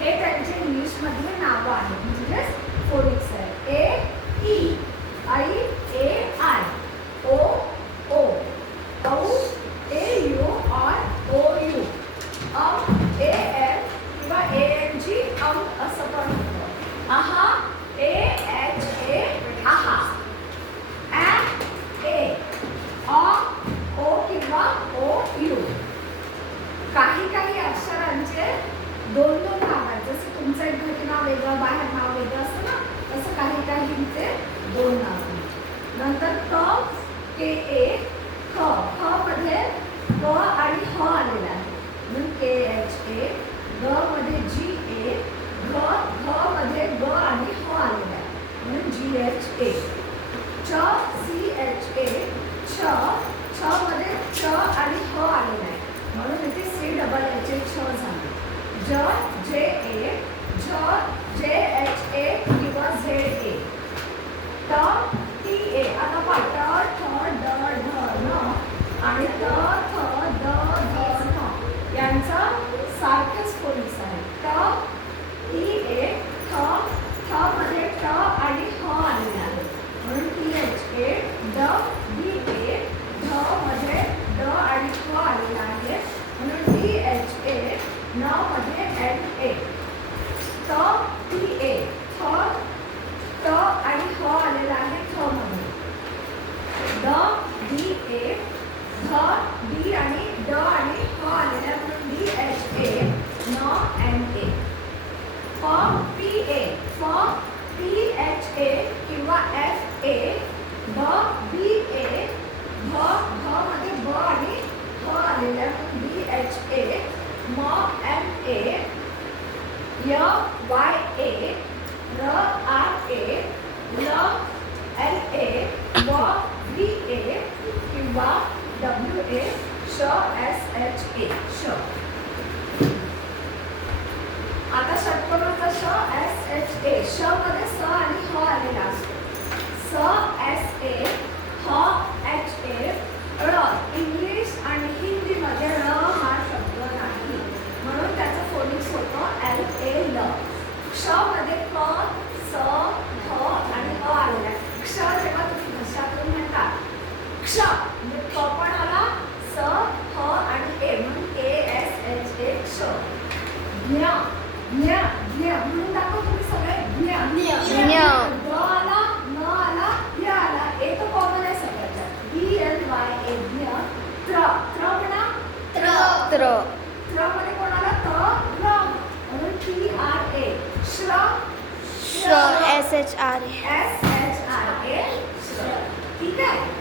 हे त्यांचे इंग्लिशमधले नावं आहेत, म्हणजेच फोनिक्स आहे. ए ई, आई ए आय, ओ ओ, औ ए यू और ओ यू, ए एम किंवा ए एम जी असं पण होतं. आहा ए एच ए आहा, ए ओ किंवा ओ यू. काही काही अक्षरांचे दोन दोन नाव आहेत, जसं तुमचं एक घरी नाव वेगळं बाहेर नाव वेगळं असतं ना, तसं काही काहींचे दोन नाव. नंतर क के ए ख, ख मध्ये क आणि ह आलेला आहे म्हणून के एच ए. ग मध्ये जी ए, घ मध्ये ग आणि ह आलेला आहे म्हणून जी एच ए. च सी एच ए छ, छ मध्ये च आणि ह आलेला आहे म्हणून इथे सी डबल एच ए छ झाले. ज जे ए झ जे एच ए किंवा झेड ए. ट टी ए, आता पहा ट ठ ड ढ न आणि त थ द ध न यांचा सारखेच फोनिक्स आहे. ट टी ए थ, थ मध्ये ट आणि ह आलेले आहे म्हणून टी एच ए. ड डी ए ध मध्ये ड आणि ख आलेला आहे म्हणून डी एच ए. न मध्ये एन ए. त टी ए थ, त आणि ह आलेला आहे थ मध्ये. ड डी ए ध डी आणि ड आणि ह आलेला म्हणून डी एच ए. न एन ए. प पी ए फ, टी एच ए किंवा एफ ए. ब बी ए भ, भ मध्ये ब आणि ह आलेला म्हणून डी एच ए. म एम ए. य वाय ए. र आर ए. ल एल ए व व्ही ए किंवा डब्ल्यू ए. श एस एच ए श. आता षटकोनाचा श एस एच ए. श मध्ये स आणि ह आलेला असतो. स एस ए, ह एच ए. ळ इंग्लिश आणि हिंदीमध्ये ळ हा शब्द नाही म्हणून त्याचं फोनिक्स होतं एल ए ल. क्ष मध्ये क स ह आणि अ आलेला आहे. क्ष जेव्हा तुम्ही घशातून म्हणता क्ष म्हणजे क पण आला, स ह आणि ए म्हणून के एस एच ए क्ष. ज्ञ ज्ञ ज्ञ म्हणून दाखव तुम्ही सगळे. ज्ञ ग आला, न आला, य आला, ए तर कॉमन आहे सगळ्याच्यात. बी एल वाय ए ज्ञ. त्र त्र म्हणा. त्र मध्ये कोणाला त र म्हणून टी आर ए. श्र S H R A. S H R A. ठीक आहे.